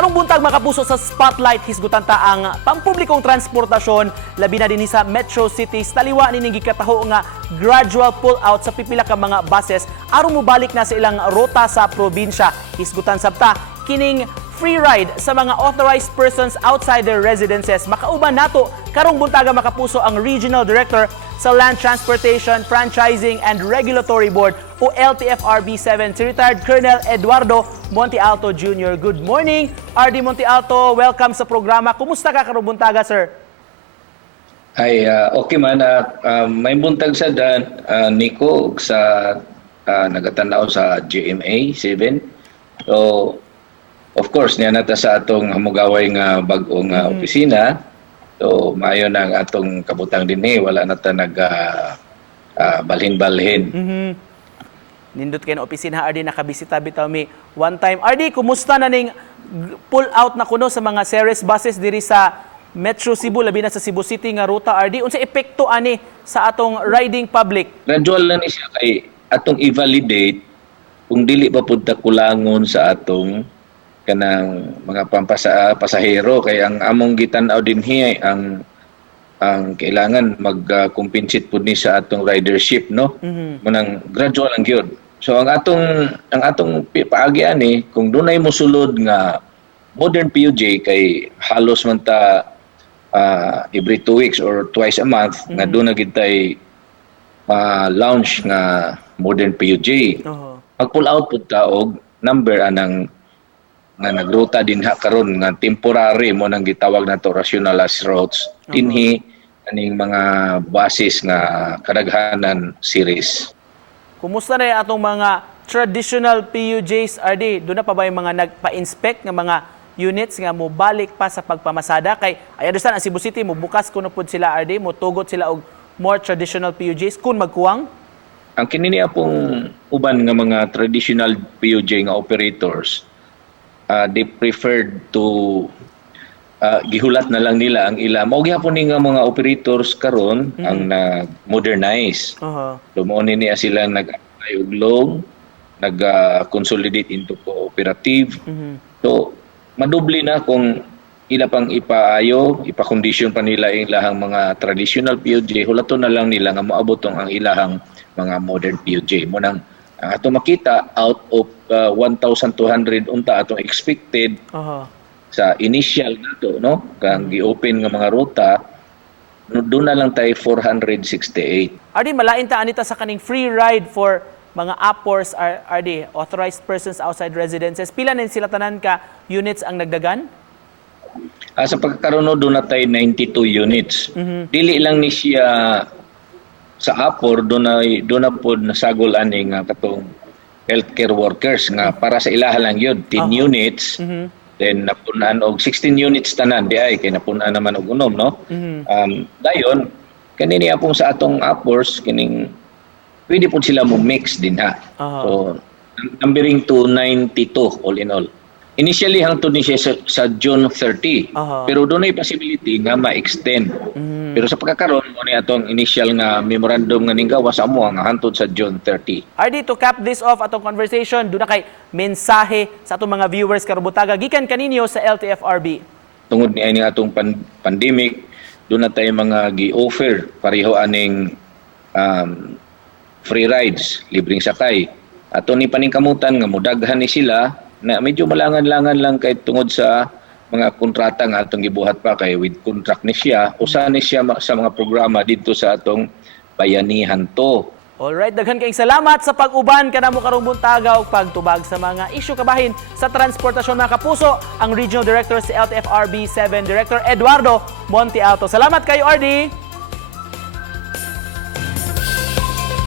Karong buntag mga kapuso sa Spotlight hisgutan ta ang pampublikong transportasyon labi na dinhi sa Metro Cities taliwa nining gikataho nga gradual pull out sa pipila ka mga buses aron mobalik na sa ilang rota sa probinsya. Hisgutan sabta kining free ride sa mga authorized persons outside their residences. Makauban nato karong buntaga mga kapuso ang Regional Director sa Land Transportation, Franchising and Regulatory Board o LTFRB7, si retired Colonel Eduardo Montialto Jr. Good morning, RD Montialto. Welcome sa programa. Kumusta ka karong buntaga, sir? Ay, okay man. May buntag sa Nico sa nagatanaw sa GMA 7. So, of course, niya nata sa atong hamugaway nga bag-ong opisina. So, maayo na ang atong kabutang din wala na ta balhin-balhin. Nindot kayo na opisina, RD, nakabisita bitaw mi one time. RD, kumusta na ning pull out na kuno sa mga series buses diri sa Metro Cebu, labi na sa Cebu City nga ruta, RD? Unsa epekto ani sa atong riding public? Gradual lang ni siya kay atong i-validate kung dili pa pud ta kulangon sa atong kanang mga pasahero kay ang among gitan-aw dinhi ang kailangan mag-compensate pud ni sa atong ridership, no? Manang gradual lang gyud. So ang atong paagi ani kung dunay mosulod nga modern PUJ kay halos man ta every 2 weeks or twice a month nga doon na gitay launch nga modern PUJ. Pag-pull out pud ta og number anang nga nagruta din karon nga temporary mo nang gitawag nato rationalized routes dinhi aning mga buses nga kadaghanan series. Kumusta na atong mga traditional PUJs, RD? Doon na pa ba yung mga nagpa-inspect ng mga units nga mo balik pa sa pagpamasada? Kay I understand ang Cebu City mo bukas kuno pud sila, RD, mo tugot sila og more traditional PUJs kun magkuwang? Ang kinini pong uban nga mga traditional PUJ nga operators, they preferred to gihulat na lang nila ang ila. Mao gyapon ni nga mga operators karon ang nag-modernize. Lumoon niya sila nag-apply og loan, nag-consolidate into cooperative. So, madubli na kung ila pang ipa-condition pa nila ang ilahang mga traditional PUJ, hulato na lang nila nga moabot ang ilahang mga modern PUJ. Munang ato makita out of 1,200 unta atong expected sa initial nato, no, kang gi-open nga mga ruta, doon na lang tayo 468. RD, malain ta anita sa kaning free ride for mga APORs, RD, authorized persons outside residences. Pila na sila tanan ka units ang nagdagan? Sa pagkakaroon doon na tayo 92 units. Dili lang ni siya sa APOR, doon na po nasagol ani nga katong healthcare workers nga para sa ilaha lang yun, 10 units. Then napunan og 16 units tanan di ay kay napunan naman og unom, no? Dayon kanini apong sa atong APORs kining pwede po sila mo mix din ha. So numbering to 92 all in all. Initially hangtod ni siya sa June 30. Pero doon ay possibility nga ma-extend. Pero sa pagkakaroon mo ni atong initial nga memorandum nga ninggawa sa amo nga hangtod sa June 30. RD, to cap this off atong conversation, doon na kay mensahe sa atong mga viewers karubutaga gikan kaninyo sa LTFRB. Tungod ni ini atong pandemic, doon na tayo mga gi-offer pareho aning free rides, libreng sakay. Ato ni paningkamutan nga modaghan ni sila na medyo malangan-langan lang kay tungod sa mga kontrata nga atong gibuhat pa kay with contract ni siya, usa ni siya sa mga programa dito sa atong bayanihan to. Alright, daghan kayong salamat sa pag-uban kanamo karong buntaga ug pagtubag sa mga isyu kabahin sa transportasyon mga kapuso, ang Regional Director sa LTFRB 7, Director Eduardo Montialto. Salamat kayo, RD!